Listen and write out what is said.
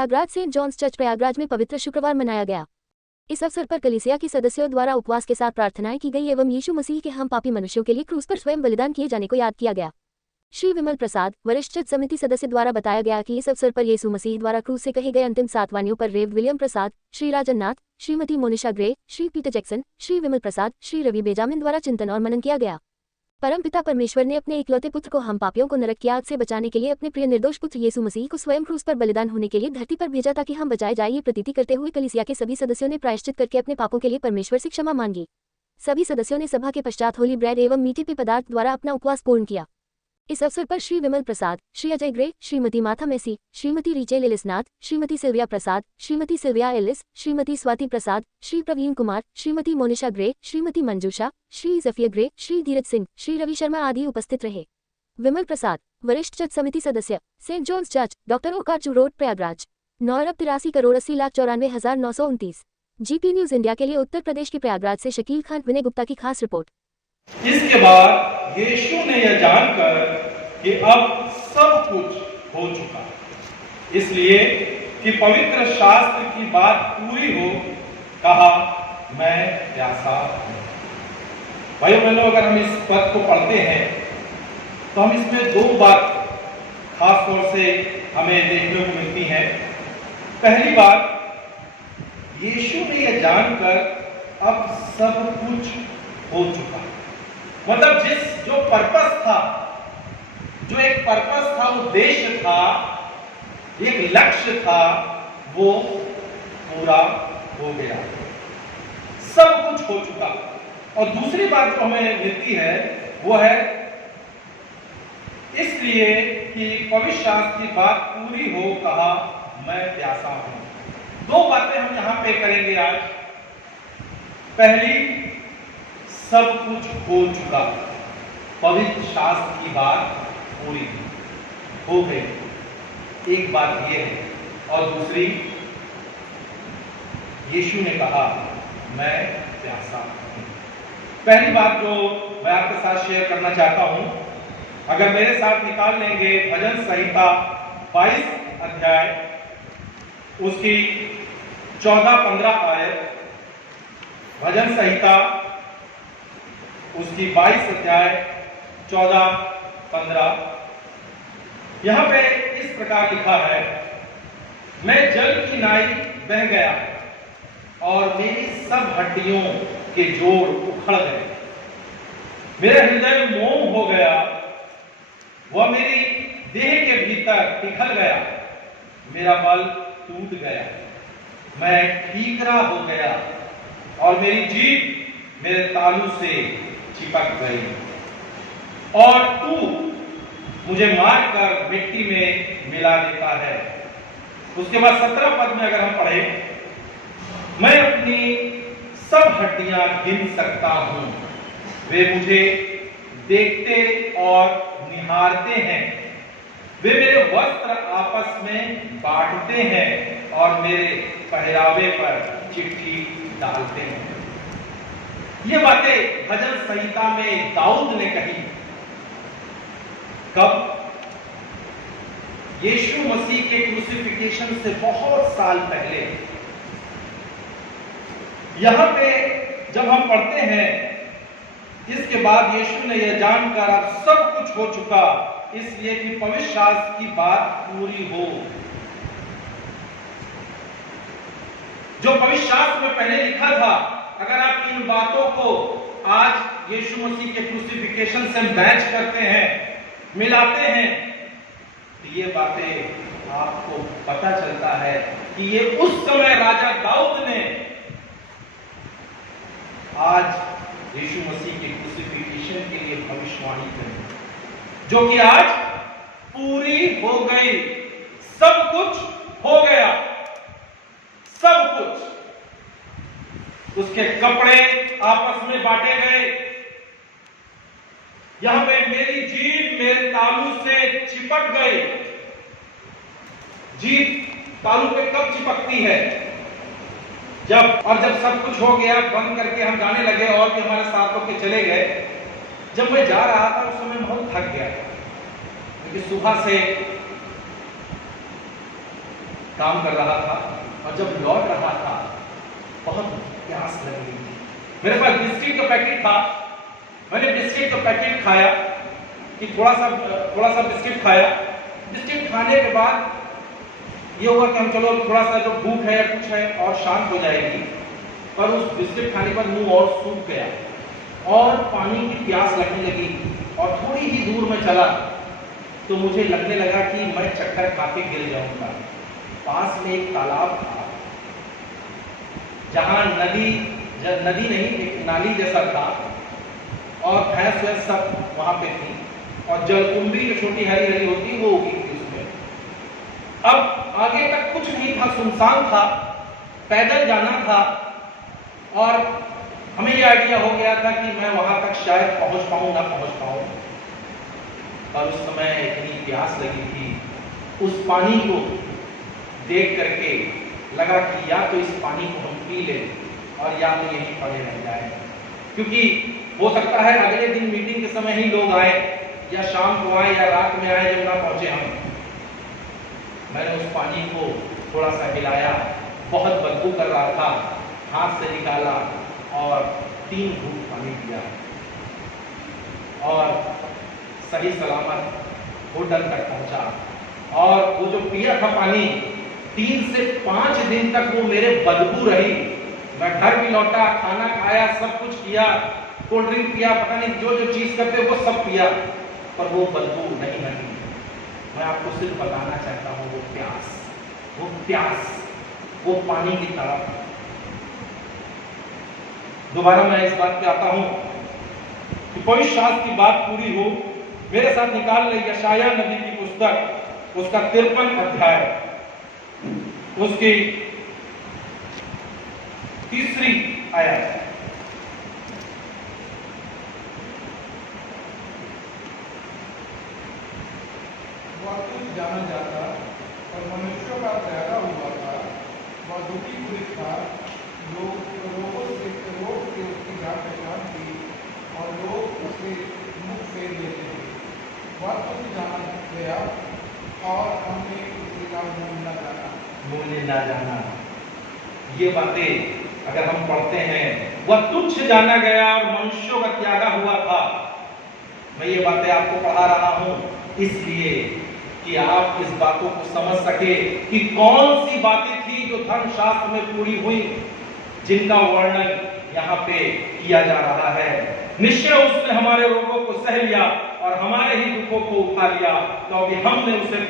Prayagraj Saint John's Church Prayagraj में पवित्र शुक्रवार मनाया गया। इस अवसर पर कलीसिया के सदस्यों द्वारा उपवास के साथ प्रार्थनाएं की गई एवं यीशु मसीह के हम पापी मनुष्यों के लिए क्रूस पर स्वयं बलिदान किए जाने को याद किया गया। श्री विमल प्रसाद, वरिष्ठ चर्च समिति सदस्य द्वारा बताया गया कि इस अवसर पर यीशु मसीह द्वारा क्रूस से कहे गए अंतिम 7 वाणियों पर Rev William Prasad, Shri Rajan Nath, Shrimati Monisha Grey, Shri Peter Jackson, Shri Vimal Prasad, Shri Ravi Benjamin द्वारा चिंतन और मनन किया गया। परमपिता परमेश्वर ने अपने इकलौते पुत्र को हम पापियों को नरक की आग से बचाने के लिए अपने प्रिय निर्दोष पुत्र यीशु मसीह को स्वयं क्रूस पर बलिदान होने के लिए धरती पर भेजा ताकि हम बचाए जाए। ये प्रतीति करते हुए कलीसिया के सभी सदस्यों ने प्रायश्चित करके अपने पापों के लिए परमेश्वर से क्षमा मांगी। सभी सदस्यों ने सभा के पश्चात होली ब्रेड एवं मीठे पेय पदार्थ द्वारा अपना उपवास पूर्ण किया। इस अवसर पर Shri Vimal Prasad, Shri Ajay Grey, Shrimati Martha Massey, Shrimati Rachel एलिसनाथ, Shrimati Sylvia Prasad, Shrimati Sylvia Ellis, Shrimati Swati Prasad, Shri Praveen Kumar, Shrimati Monisha Grey, Shrimati Manjusha, Shri जफिया ग्रे, श्री धीरज सिंह, श्री रवि शर्मा आदि उपस्थित रहे। विमल प्रसाद, वरिष्ठ चर्च समिति सदस्य, सेंट जॉन्स चर्च, डॉक्टर ओकारचू road, Prayagraj. 9,83,80,929। GP news India के लिए उत्तर प्रदेश के प्रयागराज से शकील खान, विनय गुप्ता की खास रिपोर्ट। इसके बाद यीशु ने यह जानकर कि अब सब कुछ हो चुका, इसलिए कि पवित्र शास्त्र की बात पूरी हो, कहा, मैं प्यासा हूं। भाइयों बहनों, अगर हम इस पद को पढ़ते हैं तो हम इसमें 2 बात खास तौर से हमें देखने को मिलती हैं। पहली बात, यीशु ने यह जानकर अब सब कुछ हो चुका, मतलब जो पर्पस था, जो एक पर्पस था, उद्देश्य था, एक लक्ष्य था, वो पूरा हो गया, सब कुछ हो चुका। और दूसरी बात जो हमें मिलती है वो है इसलिए कि पवित्र शास्त्र की बात पूरी हो, कहा, मैं प्यासा हूं। 2 बातें हम यहां पे करेंगे आज। पहली, सब कुछ हो चुका, पवित्र शास्त्र की बात पूरी हो गई, एक बात यह है। और दूसरी, यीशु ने कहा, मैं प्यासा हूं। पहली बात जो मैं आपके साथ शेयर करना चाहता हूं, अगर मेरे साथ निकाल लेंगे भजन संहिता 22 अध्याय, उसकी 14-15 आयत, भजन संहिता उसकी 22 अध्याय 14-15, यहां पे इस प्रकार लिखा है, मैं जल की नाई बह गया और मेरी सब हड्डियों के जोड़ उखड़ गए, मेरा हृदय मोम हो गया, वह मेरी देह के भीतर पिघल गया, मेरा बल टूट गया, मैं ठीकरा हो गया और मेरी जीभ मेरे तालू से चिपक गई, और तू मुझे मारकर मिट्टी में मिला देता है। उसके बाद 17 पद में अगर हम पढ़े, मैं अपनी सब हड्डियां गिन सकता हूं, वे मुझे देखते और निहारते हैं, वे मेरे वस्त्र आपस में बांटते हैं और मेरे पहरावे पर चिट्ठी डालते हैं। ये बातें भजन संहिता में दाऊद ने कही। कब? यीशु मसीह के क्रूसिफिकेशन से बहुत साल पहले। यहां पे जब हम पढ़ते हैं, इसके बाद यीशु ने यह जानकर अब सब कुछ हो चुका, इसलिए कि पवित्र शास्त्र की बात पूरी हो। जो पवित्र शास्त्र में पहले लिखा था, अगर आप इन बातों को आज यीशु मसीह के क्रूसिफिकेशन से मैच करते हैं, मिलाते हैं, तो ये बातें आपको पता चलता है कि ये उस समय राजा दाऊद ने आज यीशु मसीह के क्रूसिफिकेशन के लिए भविष्यवाणी करी, जो कि आज पूरी हो गई। सब कुछ हो गया, सब कुछ। उसके कपड़े आपस में बांटे गए। यहां पे मेरी जीभ मेरे तालू से चिपक गई। जीभ तालू पे कब चिपकती है? जब सब कुछ हो गया, बंद करके हम जाने लगे और भी हमारे साथ होके चले गए। जब मैं जा रहा था उस समय बहुत थक गया, क्योंकि सुबह से काम कर रहा था और जब लौट रहा था बहुत प्यास लग रही थी। मेरे पास बिस्किट का पैकेट था, मैंने बिस्किट का पैकेट खाया कि थोड़ा सा बिस्किट खाया। बिस्किट खाने के बाद ये हुआ कि हम चलो थोड़ा सा जो भूख है या कुछ है और शांत हो जाएगी, पर उस बिस्किट खाने पर मुंह और सूख गया और पानी की प्यास लगने लगी और थोड़ी ही दूर में चला तो मुझे लगने लगा कि मैं चक्कर खा के गिर जाऊंगा। पास में एक तालाब था जहां नदी नहीं, एक नाली जैसा था और भैंस वैंस सब वहां पे थी और जलकुंभी जो छोटी हरी हरी होती वो उगी थी उसमें। अब आगे तक कुछ नहीं था, सुनसान था, पैदल जाना था और हमें ये आइडिया हो गया था कि मैं वहां तक शायद पहुंच पाऊं ना पहुंच पाऊं। और उस समय इतनी प्यास लगी थी, उस पानी को देख करके लगा कि या तो इस पानी को हम पी लें और या तो यहीं पड़े रह जाए, क्योंकि हो सकता है अगले दिन मीटिंग के समय ही लोग आए या शाम को आए या रात में आए जब ना पहुंचे हम। मैंने उस पानी को थोड़ा सा हिलाया, बहुत बदबू कर रहा था, हाथ से निकाला और 3 घूंट पानी पिया और सही सलामत होटल तक पहुंचा। और वो जो पिया था पानी 3 से 5 दिन तक वो मेरे बदबू रही। मैं घर भी लौटा, खाना खाया, सब कुछ किया, कोल्ड ड्रिंक पिया, पता नहीं जो जो चीज करते वो सब पिया, पर वो बदबू नहीं हटी। मैं आपको सिर्फ बताना चाहता हूँ वो पानी की तड़प। दोबारा मैं इस बात पे आता हूं कि पवित्र शास्त्र की बात पूरी हो। मेरे साथ निकाल ले यशायाह नबी की पुस्तक, उसका 53 अध्याय, उसकी 3री आयत। जाना जाता और मनुष्यों का पैदा हुआ था, वह दुखी पीड़ित था, रोग से उसकी जान पहचान थी और लोग उसे मुख फेर लेते थे। वह तुझ जाना गया और हमने उसका मूल्य ना जाना। ये बातें अगर हम पढ़ते हैं, वह तुच्छ जाना गया और मनुष्यों का त्यागा हुआ था। मैं ये बातें आपको पढ़ा रहा हूं इसलिए कि आप इस बातों को समझ सके कि कौन सी बातें थी जो धर्मशास्त्र में पूरी हुई, जिनका वर्णन यहाँ पे किया जा रहा है। निश्चय उसने हमारे रोगों को सह लिया और हमारे ही दुखों को उठा लिया, क्योंकि हमने उसे